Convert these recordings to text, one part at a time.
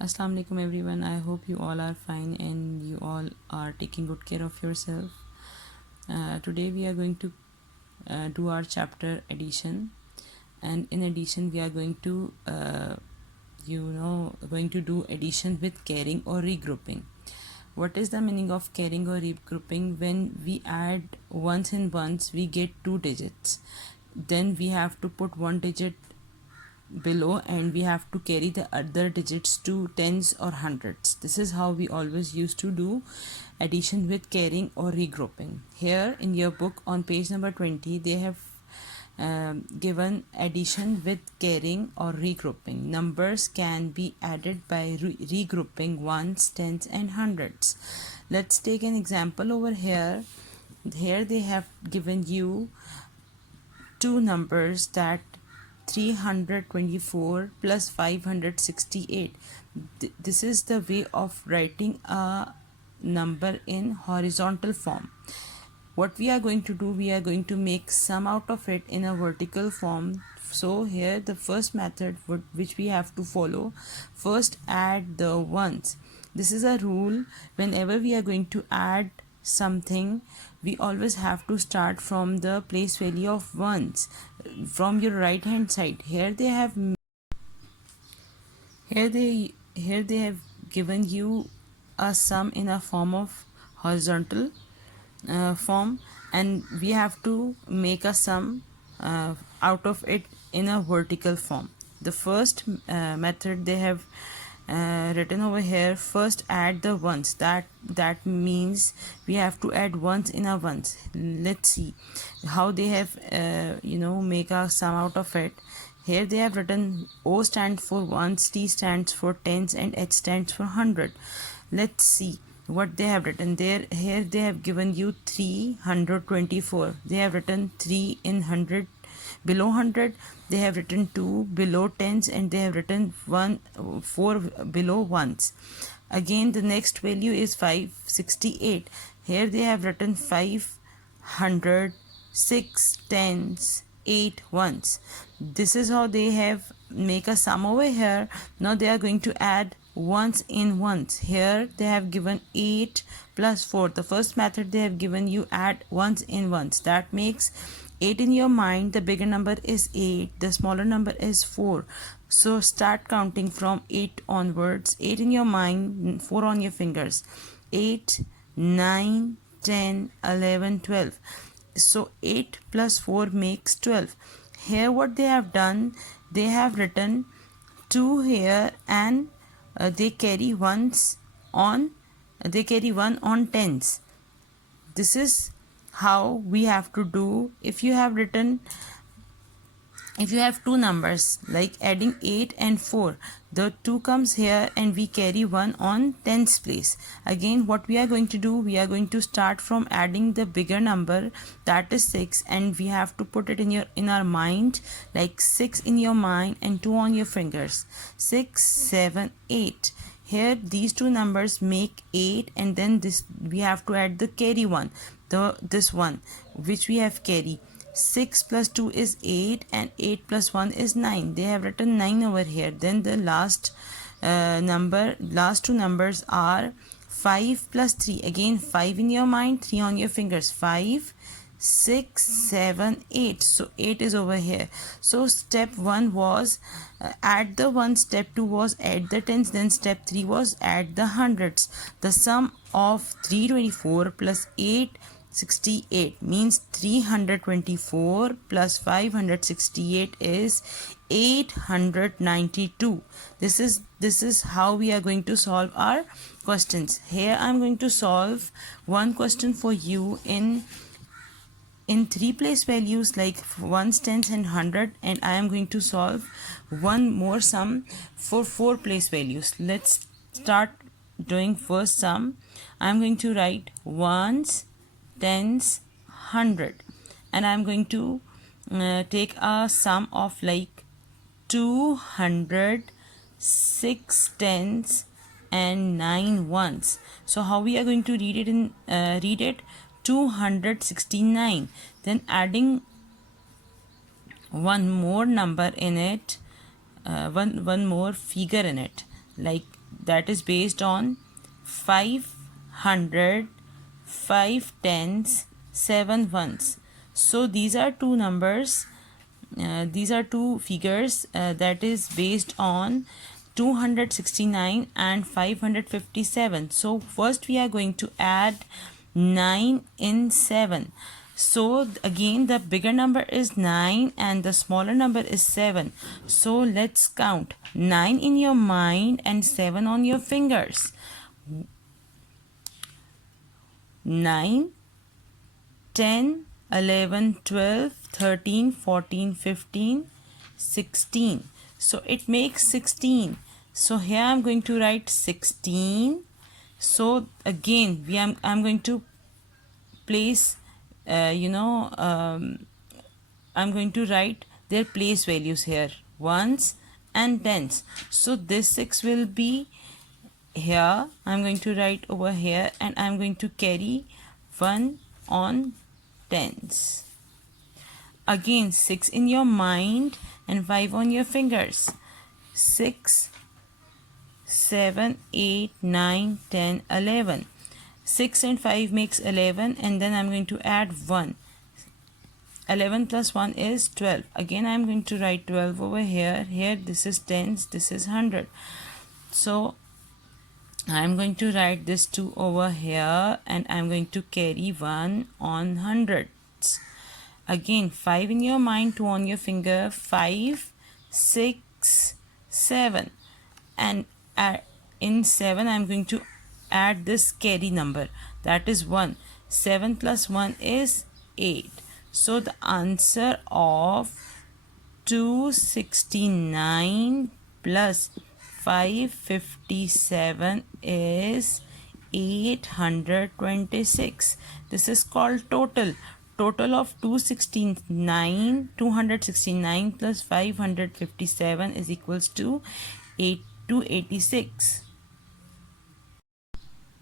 Assalamu alaikum everyone. I hope you all are fine and you all are taking good care of yourself. Today we are going to do our chapter addition, and in addition we are going to do addition with carrying or regrouping. What is the meaning of carrying or regrouping? When we add ones and ones, we get two digits. Then we have to put one digit below and we have to carry the other digits to tens or hundreds. This is how we always used to do addition with carrying or regrouping. Here in your book on page number 20 they have given addition with carrying or regrouping. Numbers can be added by regrouping ones, tens and hundreds. Let's take an example over here. Here they have given you two numbers, that 324 plus 568. This is the way of writing a number in horizontal form. What we are going to do, we are going to make sum out of it in a vertical form. So here the first method which we have to follow, first add the ones. This is a rule. Whenever we are going to add something, we always have to start from the place value of ones from your right hand side. Here they have given you a sum in a form of horizontal form, and we have to make a sum out of it in a vertical form. The first method they have written over here, first add the ones. That means we have to add ones in a ones. Let's see how they have make a sum out of it. Here they have written O stands for ones, T stands for tens and H stands for 100. Let's see what they have written there. Here they have given you 324. They have written 3 in 100. Below 100 they have written 2 below tens, and they have written 4 below ones. Again the next value is 568. Here they have written 500, 6 tens, 8 ones. This is how they have make a sum over here. Now they are going to add ones in ones. Here they have given 8 plus 4. The first method they have given you add ones in ones. That makes 8 in your mind. The bigger number is 8, the smaller number is 4. So start counting from 8 onwards. 8 in your mind, 4 on your fingers. 8, 9, 10, 11, 12. So 8 plus 4 makes 12. Here what they have done, they have written 2 here, and they carry one on tens. This is how we have to do. If you have two numbers like adding 8 and 4, the 2 comes here and we carry 1 on tens place. Again what we are going to do, we are going to start from adding the bigger number, that is 6, and we have to put it in our mind, like 6 in your mind and 2 on your fingers. 6, 7, 8. Here these two numbers make 8, and then this we have to add the carry one, this one which we have carry. 6 plus 2 is 8, and 8 plus 1 is 9. They have written 9 over here. Then the last two numbers are 5 plus 3. Again 5 in your mind, 3 on your fingers. 5, 6, 7, 8. So 8 is over here. So step 1 was add the one, step 2 was add the tens, then step 3 was add the hundreds. The sum of 324 plus 868 means 324 plus 568 is 892. This is how we are going to solve our questions. Here I am going to solve one question for you in 3 place values like ones, tens and 100, and I am going to solve one more sum for 4 place values. Let's start doing first sum. I am going to write ones, tens, 100, and I am going to take a sum of like 200, 6 tens and 9 ones. So how we are going to read it 269, then adding one more number in it, one more figure in it, like that is based on 500, 5 tens, 7 ones. So these are two numbers, these are two figures that is based on 269 and 557. So first we are going to add 9 in 7. So again the bigger number is 9 and the smaller number is 7. So let's count 9 in your mind and 7 on your fingers. 9, 10, 11, 12, 13, 14, 15, 16. So it makes 16. So here I'm going to write 16. So again I'm going to place I'm going to write their place values here, ones and tens. So this 6 will be here, I'm going to write over here, and I'm going to carry 1 on tens. Again 6 in your mind and 5 on your fingers. 6, 7, 8, 9, 10, 11. 6 and 5 makes 11, and then I'm going to add 1. 11 plus 1 is 12. Again I'm going to write 12 over here. Here this is tens, this is 100. So I'm going to write this 2 over here, and I'm going to carry 1 on hundreds. Again 5 in your mind, 2 on your finger. 5, 6, 7, and in 7 I'm going to add this carry number, that is 1. 7 plus 1 is 8. So the answer of 269 plus 557 is 826. This is called total. Total of 269 plus 557 is equals to 286.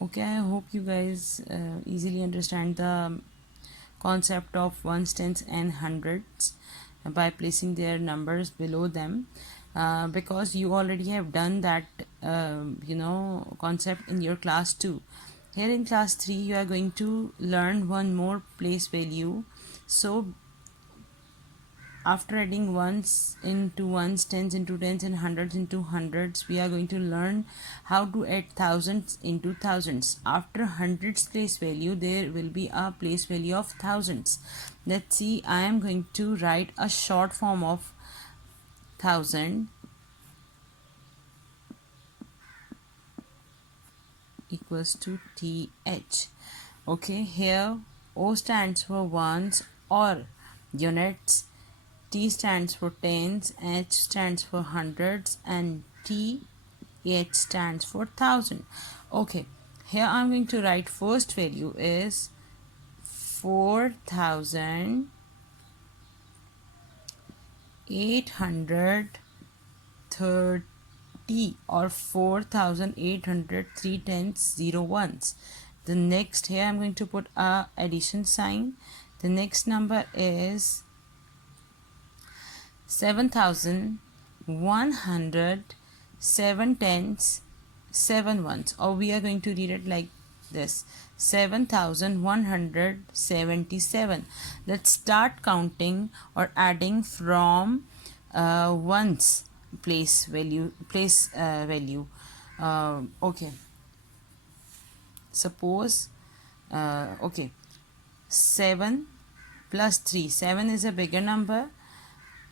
Okay, I hope you guys easily understand the concept of ones, tens and hundreds by placing their numbers below them, because you already have done that concept in your class 2. Here in class 3 you are going to learn one more place value. So after adding ones into ones, tens into tens, and hundreds into hundreds, we are going to learn how to add thousands into thousands. After hundreds place value, there will be a place value of thousands. Let's see, I am going to write a short form of 1000 equals to TH. Okay, here O stands for ones or units, T stands for tens, H stands for hundreds, and TH stands for thousand. Okay, here I'm going to write first value is 4,830 or 4,803 tens 0 ones. The next, here I'm going to put a addition sign. The next number is 7,107 tens 7 ones, or we are going to read it like this: 7,177. Let's start counting or adding from ones place value. Okay, suppose okay, 7 plus 3. 7 is a bigger number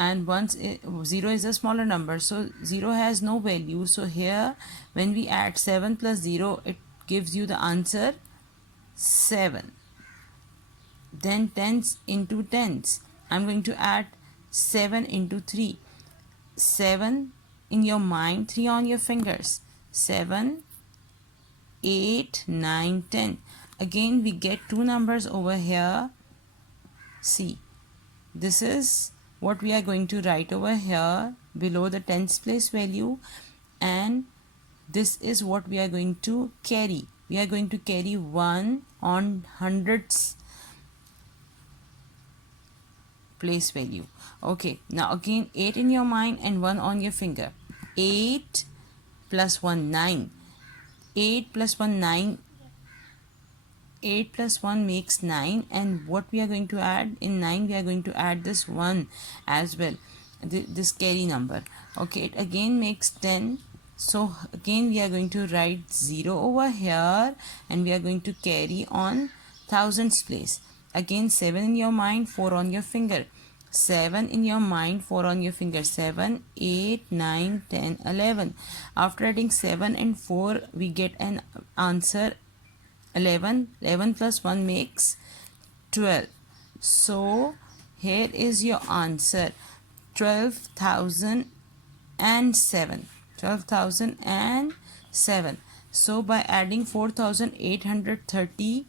and 0 is a smaller number, so 0 has no value. So here when we add 7 plus 0, it gives you the answer 7. Then tens into tens, I'm going to add 7 into 3. 7 in your mind, 3 on your fingers. 7, 8, 9, 10. Again we get two numbers over here. See, this is what we are going to write over here below the tens place value, and this is what we are going to carry. We are going to carry 1 on hundreds place value. Okay, now again 8 in your mind and 1 on your finger. 8, plus 1 9. 8 plus 1 9. 8 plus 1 makes 9, and what we are going to add in 9, we are going to add this 1 as well, this carry number. Okay, it again makes 10. So again we are going to write 0 over here, and we are going to carry on thousands place. Again 7 in your mind, 4 on your finger. 7 in your mind, 4 on your finger. 7, 8, 9, 10, 11. After adding 7 and 4, we get an answer 11. 11 plus 1 makes 12. So here is your answer, 12,007. 12,007. So by adding 4,830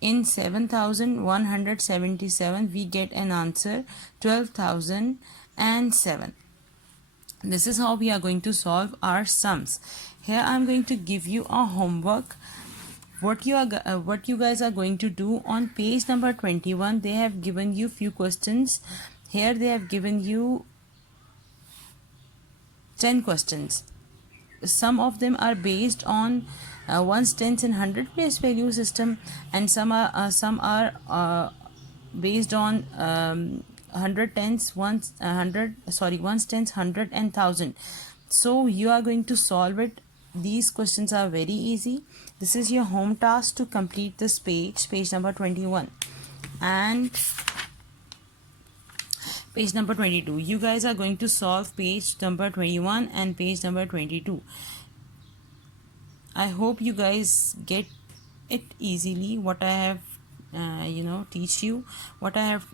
in 7,177, we get an answer 12,007. This is how we are going to solve our sums. Here I am going to give you a homework. What you guys are going to do on page number 21, they have given you few questions. Here they have given you 10 questions. Some of them are based on ones, tens and hundred place value system, and some are based on 100 tens, ones, 100 ones, tens, 100 and 1000. So you are going to solve it. These questions are very easy. This is your home task to complete this page number 21 and page number 22. You guys are going to solve page number 21 and page number 22. I hope you guys get it easily, what I have teach you, what I have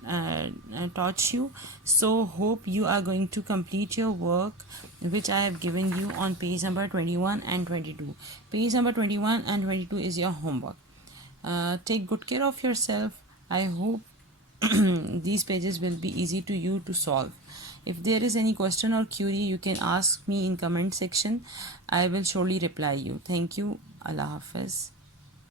taught you. So hope you are going to complete your work which I have given you on page number 21 and 22. Page number 21 and 22 is your homework. Take good care of yourself. I hope these pages will be easy to you to solve. If there is any question or query, you can ask me in comment section. I will surely reply you. Thank you. Allah Hafiz.